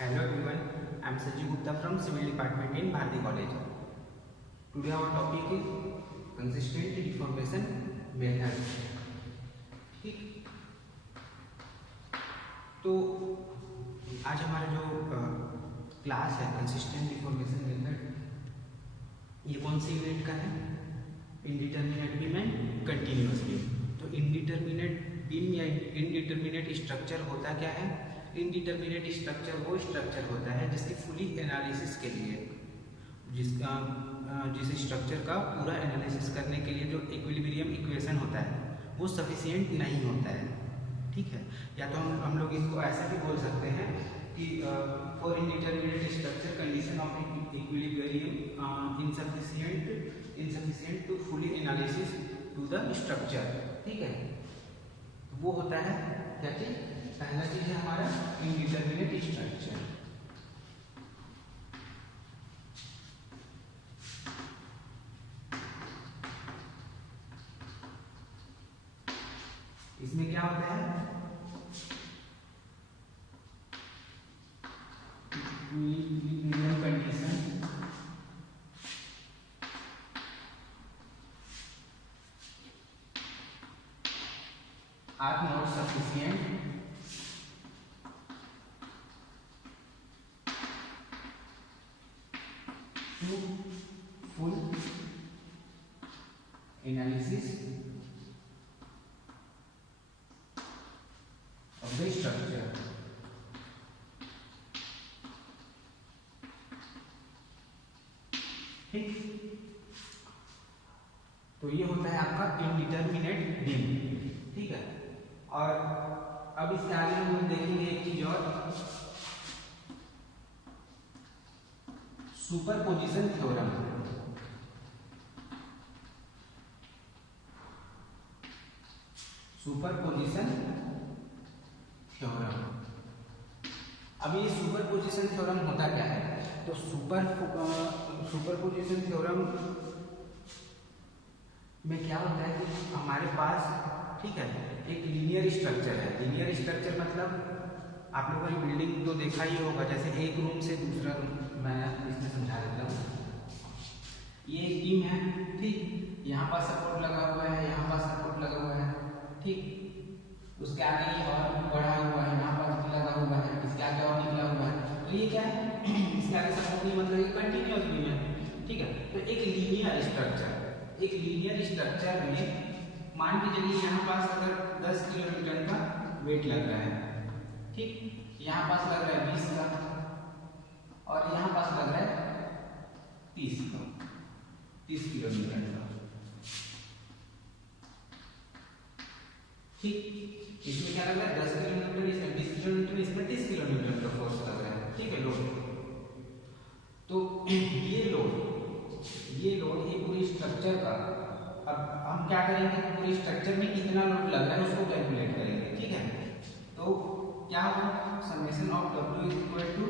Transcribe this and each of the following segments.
Hello everyone, I am Saji Gupta from Civil Department in Bharati College. Today our topic is consistent deformation method. ठीक, तो आज हमारा जो class है consistent deformation method, ये कौन सी यूनिट का है? Indeterminate beam and continuous beam. तो इनडिटरमिनेट बीम या इनडिटरमिनेट स्ट्रक्चर होता क्या है? इनडिटरमिनेट स्ट्रक्चर वो स्ट्रक्चर होता है जिसकी फुली एनालिसिस के लिए, जिस स्ट्रक्चर का पूरा एनालिसिस करने के लिए जो इक्विलिब्रियम इक्वेशन होता है वो सफिशिएंट नहीं होता है। ठीक है, या तो हम लोग इसको ऐसा भी बोल सकते हैं कि for indeterminate structure condition of equilibrium insufficient to fully analysis to the structure. ठीक है, वो होता है क्या चीज? पहला चीज है हमारा इनडिटरमिनेट स्ट्रक्चर। इसमें क्या होता है? Equilibrium condition are not sufficient to full analysis of the structure। ठीक, तो ये होता है आपका इनडिटरमिनेट बीम। ठीक है, और अब इसके आगे हम देखेंगे एक चीज और, सुपरपोजिशन थ्योरम। सुपरपोजिशन थ्योरम, अब ये सुपरपोजिशन थ्योरम होता क्या है? तो सुपरपोजिशन थ्योरम में क्या होता है कि हमारे पास, ठीक है, एक लीनियर स्ट्रक्चर है। लीनियर स्ट्रक्चर मतलब आप लोगों ने बिल्डिंग तो देखा ही होगा, जैसे एक रूम से दूसरा रूम, मैं इसमें समझा देता हूँ। ये एक बीम है, ठीक, यहाँ पर सपोर्ट लगा हुआ है, यहाँ पर सपोर्ट लगा हुआ है, ठीक, उसके आगे ये और बढ़ा हुआ है, यहाँ पर लगा हुआ है, इसके आगे और निकला हुआ है। तो ये क्या है? इसके आगे सपोर्ट नहीं, मतलब ये कंटिन्यूअस बीम है। ठीक है, तो एक लीनियर स्ट्रक्चर में मान के चलिए यहाँ पास अगर 10 किलोमीटर का वेट लग रहा है, ठीक, यहाँ पास लग रहा है 20 का, और यहाँ पास लग रहा है 30 किलोमीटर का। ठीक, इसमें क्या लग रहा है? 10 किलोमीटर, इसमें 20 किलोमीटर, इसमें 30 किलोमीटर का फोर्स लग रहा है। ठीक है, लोड। तो ये लोड ये पूरी स्ट्रक्चर का, अब हम क्या करेंगे? पूरी स्ट्रक्चर में कितना लोड लग रहा है उसको कैलकुलेट करेंगे। ठीक है, तो क्या होगा? Summation of W is equal to,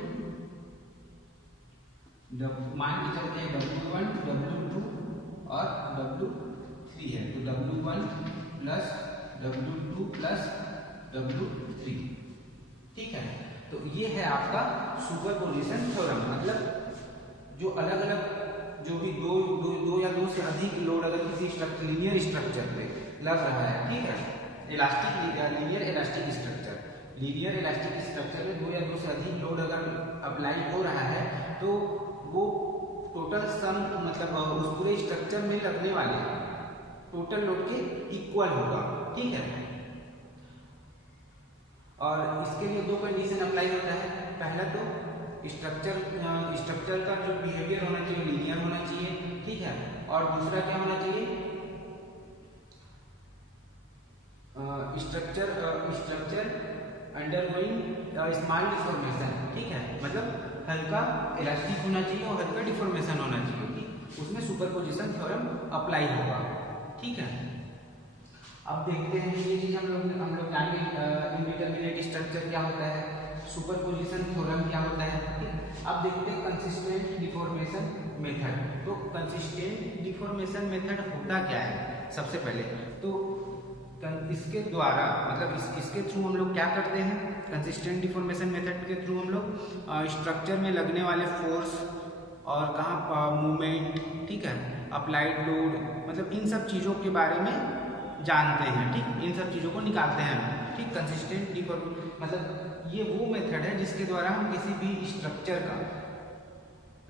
मान के चलते हैं W1, W2 और W3 है, तो W1 plus W2 plus W3। ठीक है, तो ये है आपका सुपरपोजिशन थ्योरम। मतलब जो अलग अलग, जो भी दो या दो से अधिक लोड अगर किसी लीनियर स्ट्रक्चर पे लग रहा है, ठीक है, लीनियर इलास्टिक स्ट्रक्चर में दो या दो से अधिक लोड अगर अप्लाई हो रहा है, तो वो टोटल सम, मतलब उस पूरे स्ट्रक्चर में लगने वाले टोटल लोड के इक्वल होगा। ठीक है, और इसके लिए दो कंडीशन अप्लाई होता है। पहला तो स्ट्रक्चर का जो बिहेवियर होना चाहिए लीनियर होना चाहिए। ठीक है, और दूसरा क्या होना चाहिए? Structure undergoing small deformation. ठीक है, मतलब हल्का इलास्टिक होना चाहिए और हल्का डिफॉर्मेशन होना चाहिए, उसमें सुपरपोजिशन थ्योरम अप्लाई होगा। ठीक है, अब देखते हैं ये चीज हम लोग जानेंगे, इनडिटरमिनेट स्ट्रक्चर क्या होता है, सुपरपोजिशन थ्योरम क्या होता है। अब देखते हैं कंसिस्टेंट डिफॉर्मेशन मेथड। तो कंसिस्टेंट डिफॉर्मेशन मेथड होता क्या है? सबसे पहले तो इसके द्वारा मतलब इसके थ्रू हम लोग क्या करते हैं, कंसिस्टेंट डिफॉर्मेशन मेथड के थ्रू हम लोग स्ट्रक्चर में लगने वाले फोर्स और कहाँ मूवमेंट, ठीक है, अप्लाइड लोड, मतलब इन सब चीज़ों के बारे में जानते हैं, ठीक, इन सब चीज़ों को निकालते हैं हम, ठीक। कंसिस्टेंट डिफॉर्मेशन मतलब ये वो मेथड है जिसके द्वारा हम किसी भी स्ट्रक्चर का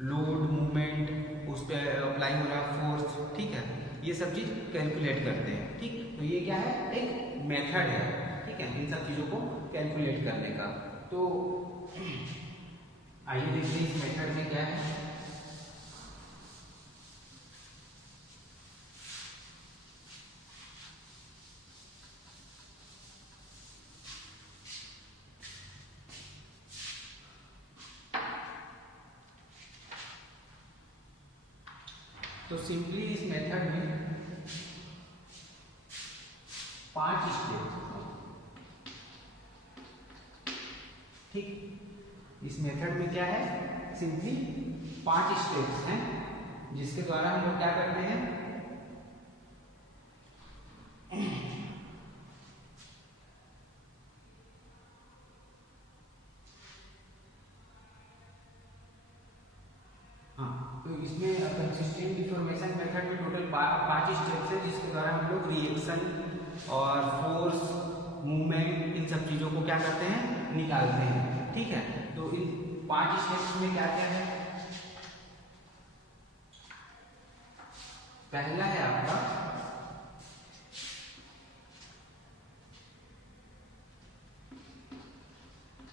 लोड, मूवमेंट, उस पर अप्लाई हो रहा फोर्स, ठीक है, ये सब चीज़ कैलकुलेट करते हैं, ठीक। तो ये क्या है, एक मेथड है, ठीक है, इन सब चीज़ों को कैलकुलेट करने का। तो आइए देखते हैं इस मेथड में क्या है। तो सिंपली इस मेथड में 5 स्टेप, ठीक। इस मेथड में क्या है, सिंपली 5 स्टेप्स हैं जिसके द्वारा हम लोग क्या करते हैं, तो इसमें कंसिस्टेंट डिफॉर्मेशन मेथड में टोटल 5 स्टेप्स है जिसके द्वारा हम लोग रिएक्शन और फोर्स, मूवमेंट, इन सब चीज़ों को क्या करते हैं, निकालते हैं, ठीक है। तो इन 5 स्टेप्स में क्या क्या है, पहला है आपका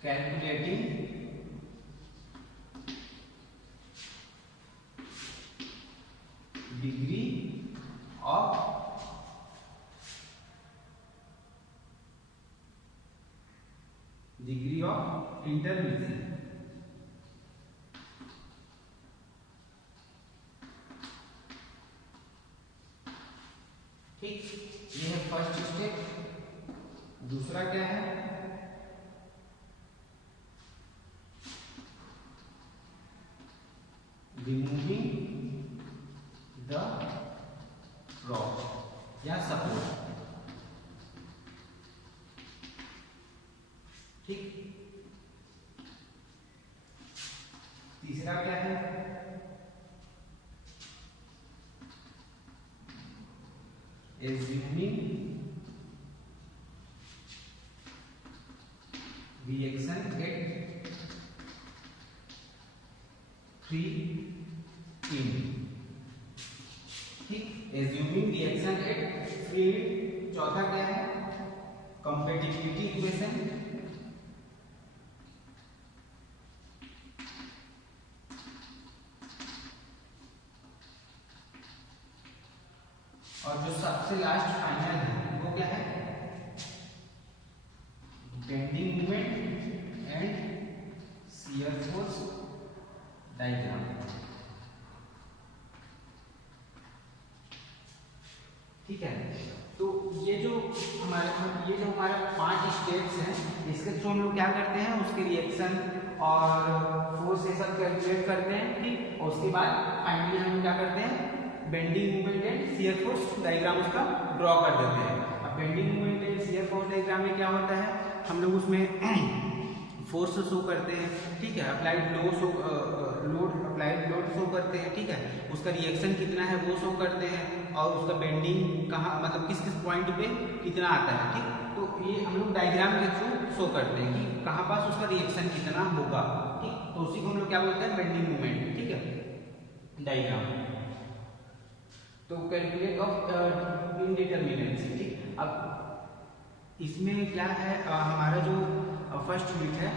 कैलकुलेटिंग डिग्री ऑफ इंटरमीडिएट, ठीक, ये है फर्स्ट स्टेप। दूसरा क्या है, रिमूविंग द रॉड या सपोर्ट, ठीक। तीसरा क्या है, assuming reaction at free end, ठीक, assuming reaction at free end। चौथा क्या है, कंपेटिबिलिटी इक्वेशन, और जो सबसे लास्ट फाइनल है वो क्या है, bending moment and shear force diagram, ठीक है। तो ये जो हमारा 5 स्टेप्स हैं, इसके थ्रू हम लोग क्या करते हैं, उसके रिएक्शन और फोर्स ये सब कैलकुलेट करते हैं, ठीक। और उसके बाद फाइनली हम क्या करते हैं, bending movement and shear force diagram उसका ड्रॉ कर देते हैं। अब bending movement and shear force diagram में क्या होता है, हम लोग उसमें फोर्स शो करते हैं, ठीक है, अप्लाइड लोड शो करते हैं, ठीक है, उसका रिएक्शन कितना है वो शो करते हैं, और उसका बेंडिंग कहाँ, मतलब किस किस पॉइंट पे कितना आता है, ठीक। तो ये हम लोग डायग्राम के थ्रू शो करते हैं कि कहाँ पास उसका रिएक्शन कितना होगा, ठीक। तो उसी को हम लोग क्या बोलते हैं, बेंडिंग मूवमेंट, ठीक है, डायग्राम। तो कैलकुलेट ऑफ इनडिटरमिनेंसी, ठीक। अब इसमें क्या है, हमारा जो फर्स्ट यूनिट है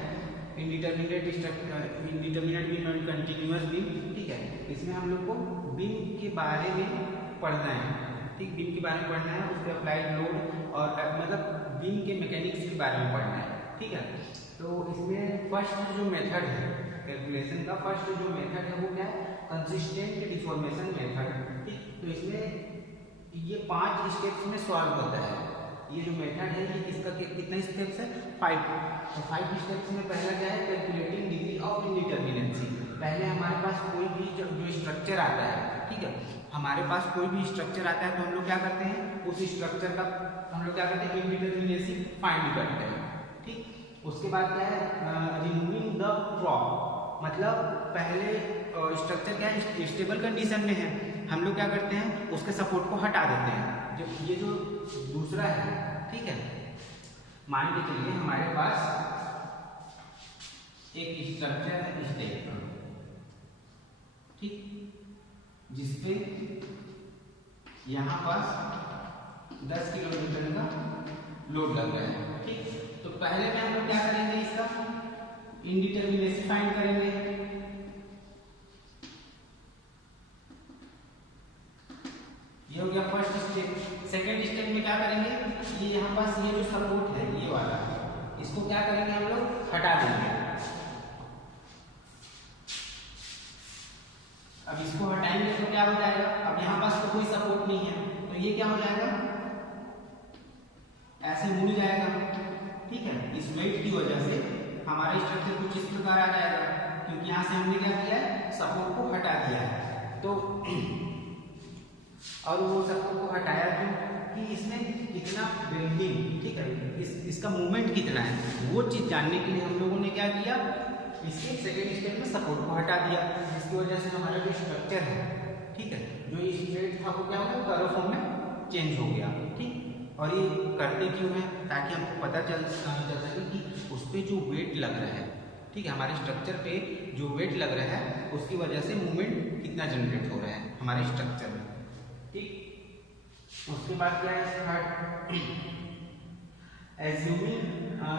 indeterminate beam and continuous beam, ठीक है, इसमें हम लोग को बीम के बारे में पढ़ना है, ठीक, बीम के बारे में पढ़ना है, उस पर अप्लाइड लोड और मतलब बीम के मैकेनिक्स के बारे में पढ़ना है, ठीक है। तो इसमें फर्स्ट जो मेथड है कैलकुलेशन का, फर्स्ट जो मेथड है वो क्या है, कंसिस्टेंट डिफॉर्मेशन मेथड, ठीक। तो इसमें ये 5 स्टेप्स में सॉल्व होता है। ये जो मेथड है ये किसका कितने स्टेप्स है, 5। तो 5 स्टेप्स में पहला क्या है, कैलकुलेटिंग डिग्री ऑफ इनडिटरमिनेंसी। पहले हमारे पास कोई भी जो स्ट्रक्चर आता है, ठीक है, हमारे पास कोई भी स्ट्रक्चर आता है तो हम लोग क्या करते हैं, उस स्ट्रक्चर का हम लोग क्या करते हैं, इंडिटरमिनेसी फाइंड करते हैं। ठीक, उसके बाद क्या है, रिमूविंग द प्रॉप, मतलब पहले स्ट्रक्चर क्या है, स्टेबल कंडीशन में है, हम लोग क्या करते हैं, उसके सपोर्ट को हटा देते हैं। जो ये जो दूसरा है, ठीक है, मान के चलिए हमारे पास एक स्ट्रक्चर है इस टाइप का, ठीक, जिसपे यहाँ पास 10 किलोमीटर का लोड लग रहा है। ठीक, तो पहले में हम लोग क्या करेंगे, इसका इंडिटरमिनेसी फाइंड करेंगे। ये हो गया फर्स्ट स्टेप। सेकेंड स्टेप में क्या करेंगे, ये यहाँ पास ये जो सपोर्ट है ये वाला, इसको क्या करेंगे, हम लोग हटा देंगे। अब इसको हटाएंगे तो क्या हो जाएगा, अब यहाँ पास तो कोई सपोर्ट नहीं है, तो ये क्या हो जाएगा, ऐसे मुड़ जाएगा। ठीक है, इस वेट की वजह से हमारा स्ट्रक्चर कुछ इस प्रकार आ जाएगा, क्योंकि यहाँ से हमने क्या किया है, सपोर्ट को हटा दिया है। तो और वो सपोर्ट को हटाया क्यों, कि इसमें कितना बेंडिंग, ठीक है, इसका मूवमेंट कितना है, वो चीज जानने के लिए हम लोगों ने क्या किया, इसके सेकेंड स्टेप में सपोर्ट को हटा दिया, जिसकी वजह से हमारा जो स्ट्रक्चर है, ठीक है, जो स्ट्रेट था वो क्या हो गया, कर्व फॉर्म में चेंज हो गया। ठीक, और ये करते क्यों है, ताकि हमको पता चल सके कि उस पर जो वेट लग रहा है, ठीक है, हमारे स्ट्रक्चर पे जो वेट लग रहा है उसकी वजह से मूवमेंट कितना जनरेट हो रहा है हमारे स्ट्रक्चर में। ठीक, उसके बाद क्या है, third, assuming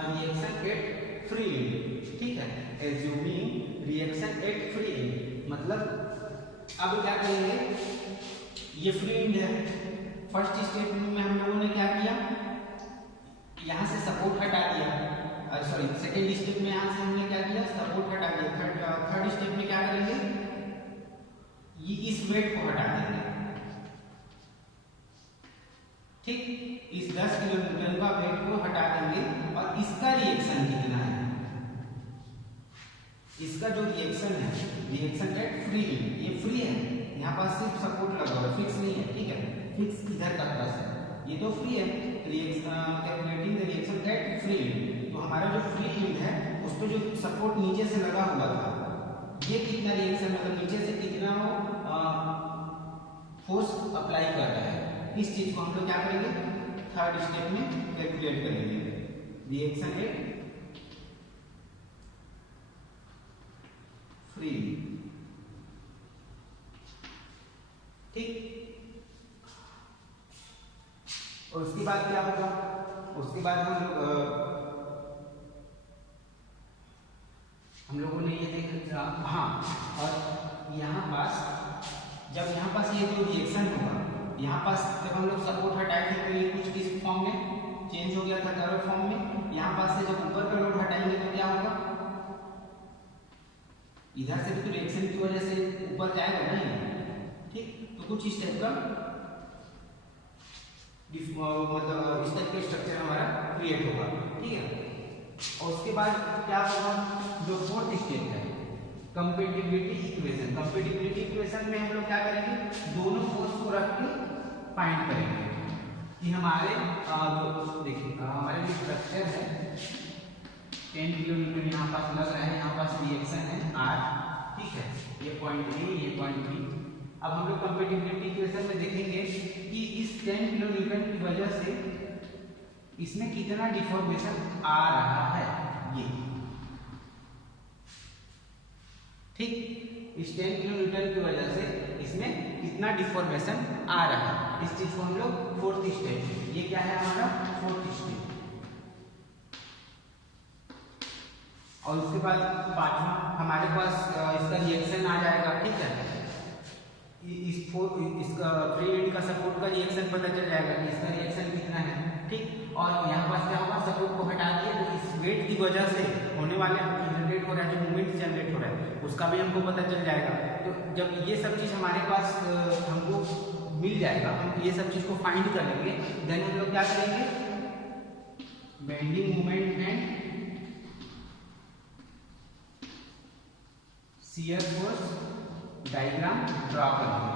reaction at free and. ठीक है, assuming reaction at free and मतलब अब क्या करेंगे, ये फ्री एंड है। फर्स्ट स्टेप में हम लोगों ने क्या किया, यहाँ से सपोर्ट हटा दिया, सॉरी सेकेंड स्टेप में यहाँ से हमने क्या किया, सपोर्ट हटा दिया। थर्ड स्टेप में क्या करेंगे, ये इस वेट को हटा देंगे। ठीक, इस 10 किलोन्यूटन का वेट को हटा देंगे और इसका रिएक्शन कितना है, इसका जो रिएक्शन है, रिएक्शन एट फ्री, ये फ्री है, यहाँ पास सिर्फ सपोर्ट लगा हुआ है, फिक्स नहीं है। ठीक है, फिक्स इधर का प्लस है, ये तो फ्री है। Calculating the reaction at free, तो हमारा जो फ्री एंड है उस पर जो सपोर्ट नीचे से लगा हुआ था, ये कितना रिएक्शन, मतलब नीचे से कितना वो फोर्स अप्लाई कर रहा है, इस चीज को हम लोग क्या करेंगे, थर्ड स्टेप में कैलकुलेट करेंगे, रिएक्शन एट फ्री। ठीक, और उसके बाद क्या होगा, उसके बाद हम लोगों ने ये देखा, हाँ, और यहाँ पास जब यहाँ पास ये जो रिएक्शन होगा, यहाँ पास जब हम लोग सपोर्ट हटाए थे तो ये कुछ इस फॉर्म में चेंज हो गया था, कर्व फॉर्म में। यहाँ पास से जब ऊपर का लोड हटाएंगे तो क्या होगा, इधर से भी तो रिएक्शन की वजह से ऊपर जाएगा नहीं। ठीक, तो कुछ इस टाइप का मतलब इस टाइप का स्ट्रक्चर हमारा क्रिएट होगा। ठीक है, और उसके बाद क्या होगा, जो फोर्थ स्टेप है, कंपेटिबिलिटी इक्वेशन। कंपेटिबिलिटी इक्वेशन में हम लोग क्या करेंगे, दोनों फोर्स को रख के फाइंड करेंगे कि हमारे देखिए हमारे जो स्ट्रक्चर है 10 किलोमीटर यहाँ पास लग रहा है, यहाँ पास रिएक्शन है R। ठीक है, ये पॉइंट ए, ये पॉइंट बी। अब हम लोग कंपेटिबिलिटी इक्वेशन में देखेंगे कि इस 10 किलोमीटर की वजह से इसमें कितना डिफॉर्मेशन आ रहा है, ये। ठीक, इस 10 किलोमीटर की वजह से इसमें कितना डिफॉर्मेशन आ रहा है, इस चीज को हम लोग फोर्थ स्टेप, ये क्या है हमारा फोर्थ स्टेप। और उसके बाद पांचवा हमारे पास इसका रिएक्शन आ जाएगा। ठीक है, इसका फ्री एंड का सपोर्ट का रिएक्शन पता चल जाएगा कि इसका रिएक्शन कितना है। ठीक, और यहाँ पास क्या होगा, सपोर्ट को हटा दिए तो इस वेट की वजह से होने वाले जनरेट हो रहा है, जो मूवमेंट जनरेट हो रहा है उसका भी हमको पता चल जाएगा। तो जब ये सब चीज़ हमारे पास हमको मिल जाएगा, हम ये सब चीज़ को फाइंड कर लेंगे, देन हम लोग क्या करेंगे, bending moment and shear force diagram draw करेंगे।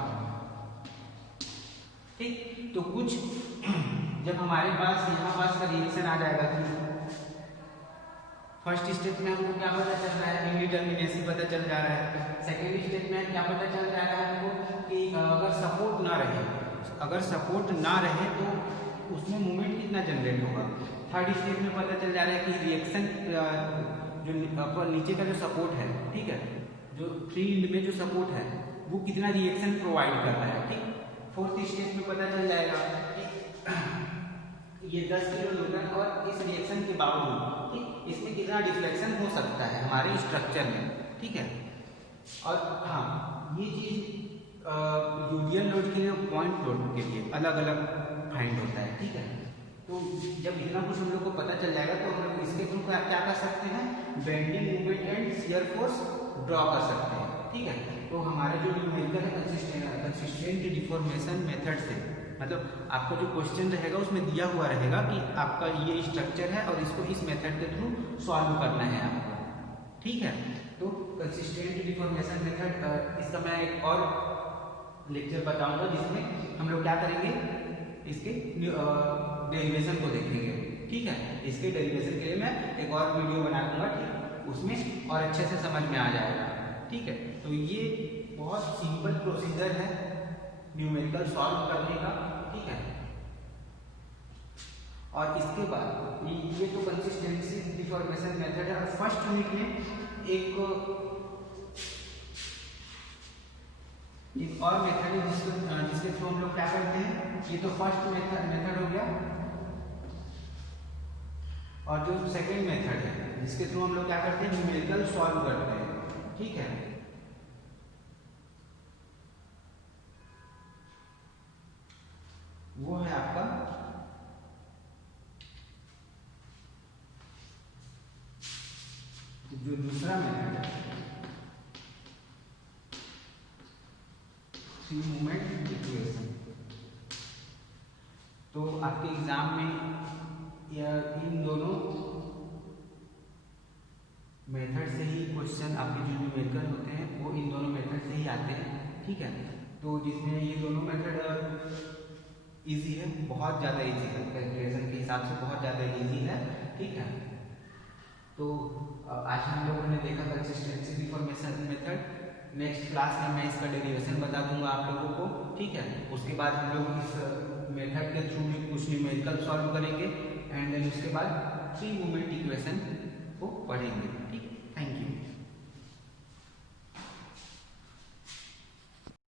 ठीक, तो कुछ जब हमारे पास यहाँ पास का रिएक्शन आ जाएगा कि फर्स्ट स्टेप में हमको क्या पता चल रहा है, इंडिटरमिनेसी पता चल जा रहा है। सेकेंड स्टेप में क्या पता चल जा रहा है हमको कि अगर सपोर्ट ना रहे तो उसमें मूवमेंट कितना जनरेट होगा। थर्ड स्टेप में पता चल जा रहा है कि रिएक्शन जो नीचे का जो सपोर्ट है, ठीक है, जो फ्री एंड में जो सपोर्ट है वो कितना रिएक्शन प्रोवाइड कर रहा है, ठीक। फोर्थ स्टेप में पता चल जाएगा कि ये 10 किलो न्यूटन और इस रिएक्शन के बावजूद, ठीक, इसमें कितना डिफ्लेक्शन हो सकता है हमारे स्ट्रक्चर में, ठीक है। और हाँ, ये चीज यूडियल लोड के लिए और पॉइंट लोड के लिए अलग अलग फाइंड होता है, ठीक है। तो जब इतना कुछ हम लोग को पता चल जाएगा तो हम लोग इसके थ्रू क्या कर सकते हैं, bending moment and shear force draw कर सकते हैं, ठीक है। तो हमारा जो न्यूमेरिकल है कंसिस्टेंट डिफॉर्मेशन मेथड से, मतलब आपका जो क्वेश्चन रहेगा उसमें दिया हुआ रहेगा कि आपका ये स्ट्रक्चर है और इसको इस मेथड के थ्रू सॉल्व करना है आपको, ठीक है। तो कंसिस्टेंट डिफॉर्मेशन मेथड, इसका मैं एक और लेक्चर बताऊंगा जिसमें हम लोग क्या करेंगे, इसके डेरिवेशन को देखेंगे, ठीक है। इसके डेरिवेशन के लिए मैं एक और वीडियो बना दूंगा, ठीक, उसमें और अच्छे से समझ में आ जाएगा, ठीक है। तो ये बहुत सिंपल प्रोसीजर है न्यूमेरिकल सॉल्व करने का, ठीक है। और इसके बाद ये तो कंसिस्टेंसी डिफॉर्मेशन मेथड है। फर्स्ट यूनिट में एक और मेथड है जिसके थ्रू हम लोग क्या करते हैं, ये तो फर्स्ट मेथड हो गया। और जो सेकंड मेथड है जिसके थ्रू हम लोग क्या करते हैं, न्यूमेरिकल सॉल्व करते हैं, ठीक है। वो है आपका जो दूसरा मेथड है, फ्री मूवमेंट इक्वेशन। तो आपके एग्जाम में इन दोनों मेथड से ही क्वेश्चन, आपके जो न्यूमेरिकल होते हैं वो इन दोनों मेथड से ही आते हैं, ठीक है। तो जिसमें ये दोनों मेथड इजी है, बहुत ज़्यादा इजी है, कैलकुलेशन के हिसाब से बहुत ज़्यादा इजी है, ठीक है। तो आज हम लोगों ने देखा consistency deformation method. Next class में मैं इसका डेरिवेशन बता दूंगा आप लोगों को, ठीक है। उसके बाद हम लोग इस मेथड के थ्रू में कुछ न्यूमेरिकल सॉल्व करेंगे एंड देन उसके बाद फ्री मूवमेंट इक्वेशन को पढ़ेंगे, ठीक है।